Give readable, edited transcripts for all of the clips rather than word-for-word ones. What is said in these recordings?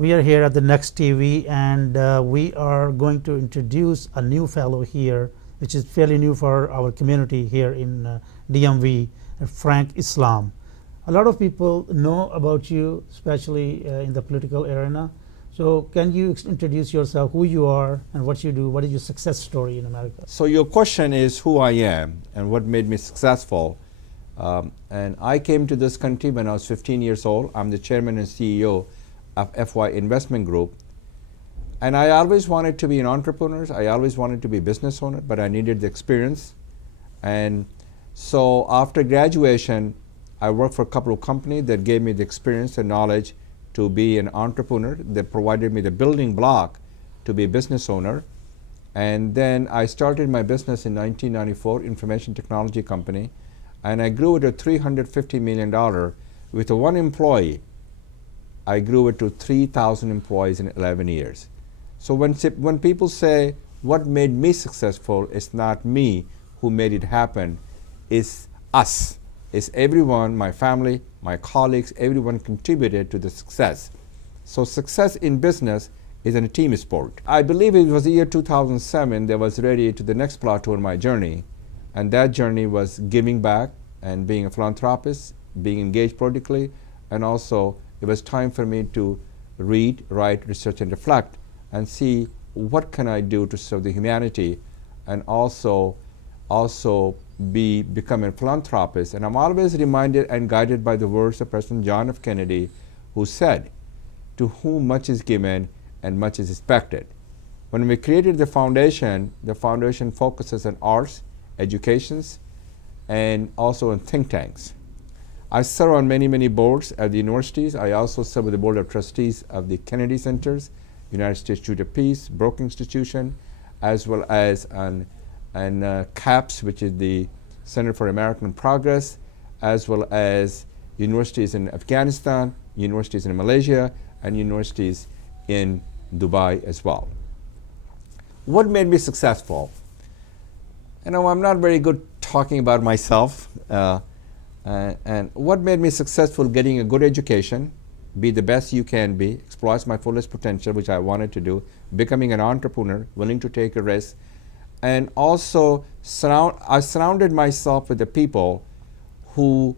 We are here at the Next TV, and we are going to introduce a new fellow here, which is fairly new for our community here in DMV, Frank Islam. A lot of people know about you, especially in the political arena. So can you introduce yourself, who you are and what you do? What is your success story in America? So your question is who I am and what made me successful. And I came to this country when I was 15 years old. I'm the chairman and CEO of FY Investment Group. And I always wanted to be an entrepreneur. I always wanted to be a business owner, but I needed the experience. And so after graduation, I worked for a couple of companies that gave me the experience and knowledge to be an entrepreneur, that provided me the building block to be a business owner. And then I started my business in 1994, information technology company, and I grew it to $350 million with one employee. I grew it to 3,000 employees in 11 years. So when people say, what made me successful, it's not me who made it happen, it's us. It's everyone, my family, my colleagues, everyone contributed to the success. So success in business is a team sport. I believe it was the year 2007 that was ready to the next plateau in my journey. And that journey was giving back and being a philanthropist, being engaged politically, and also it was time for me to read, write, research, and reflect and see what can I do to serve the humanity and also become a philanthropist. And I'm always reminded and guided by the words of President John F. Kennedy, who said, to whom much is given and much is expected. When we created the foundation focuses on arts, educations, and also on think tanks. I serve on many boards at the universities. I also serve on the board of trustees of the Kennedy Centers, United States Institute of Peace, Brookings Institution, as well as on CAPS, which is the Center for American Progress, as well as universities in Afghanistan, universities in Malaysia, and universities in Dubai as well. What made me successful? You know, I'm not very good talking about myself. And what made me successful? Getting a good education, be the best you can be, exploit my fullest potential, which I wanted to do, becoming an entrepreneur, willing to take a risk, and also I surrounded myself with the people who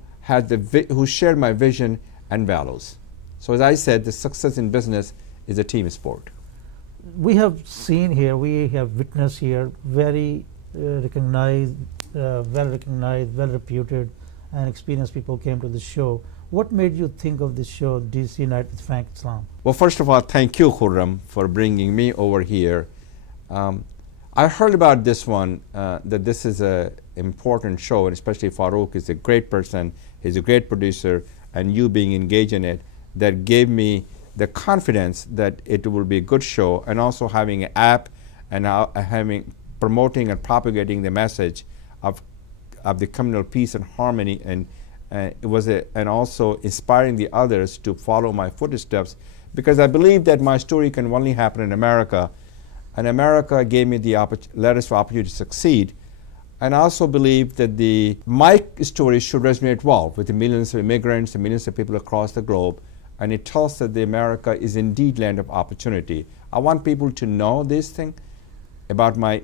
shared my vision and values. So as I said, the success in business is a team sport. We have seen here, we have witnessed here, very recognized, well-recognized, well-reputed and experienced people came to the show. What made you think of this show, DC Night with Frank Islam? Well, first of all, thank you, Khurram, for bringing me over here. I heard about this one, that this is an important show, and especially Farouk is a great person, he's a great producer, and you being engaged in it, that gave me the confidence that it will be a good show, and also having an app and promoting and propagating the message of the communal peace and harmony, and and also inspiring the others to follow my footsteps, because I believe that my story can only happen in America. And America gave me the opportunity to succeed. And I also believe that my story should resonate well with the millions of immigrants and millions of people across the globe. And it tells that the America is indeed land of opportunity. I want people to know this thing about my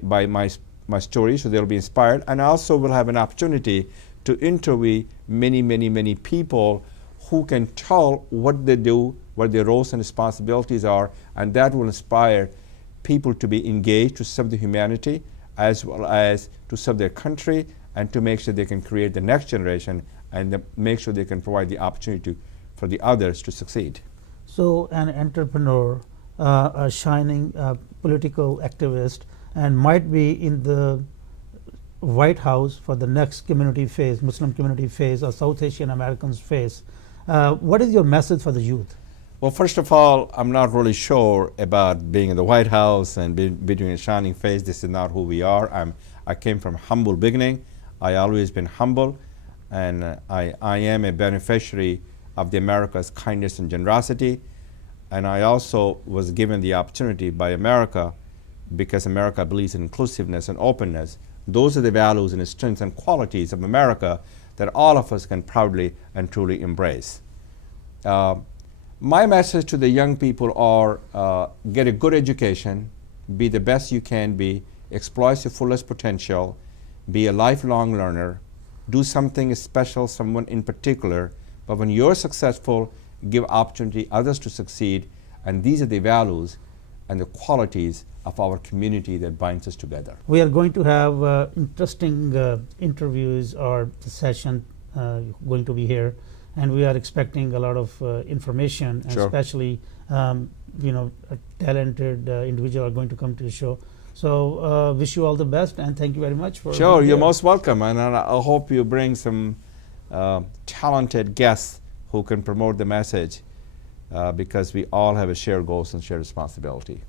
story, so they'll be inspired. And I also will have an opportunity to interview many people who can tell what they do, what their roles and responsibilities are, and that will inspire people to be engaged to serve the humanity as well as to serve their country and to make sure they can create the next generation and make sure they can provide the opportunity for the others to succeed. So an entrepreneur, a shining political activist, and might be in the White House for the next community phase, Muslim community phase or South Asian Americans phase. What is your message for the youth? Well, first of all, I'm not really sure about being in the White House and being a shining face. This is not who we are. I came from humble beginning. I always been humble, and I am a beneficiary of the America's kindness and generosity. And I also was given the opportunity by America, because America believes in inclusiveness and openness. Those are the values and strengths and qualities of America that all of us can proudly and truly embrace. My message to the young people are get a good education, be the best you can be, exploit your fullest potential, be a lifelong learner, do something special, someone in particular, but when you're successful, give opportunity others to succeed, and these are the values and the qualities of our community that binds us together. We are going to have interesting interviews or session going to be here, and we are expecting a lot of information, and Sure. especially a talented individual are going to come to the show. So wish you all the best, and thank you very much for Sure, being you're here. most welcome, and I hope you bring some talented guests who can promote the message because we all have a shared goals and shared responsibility.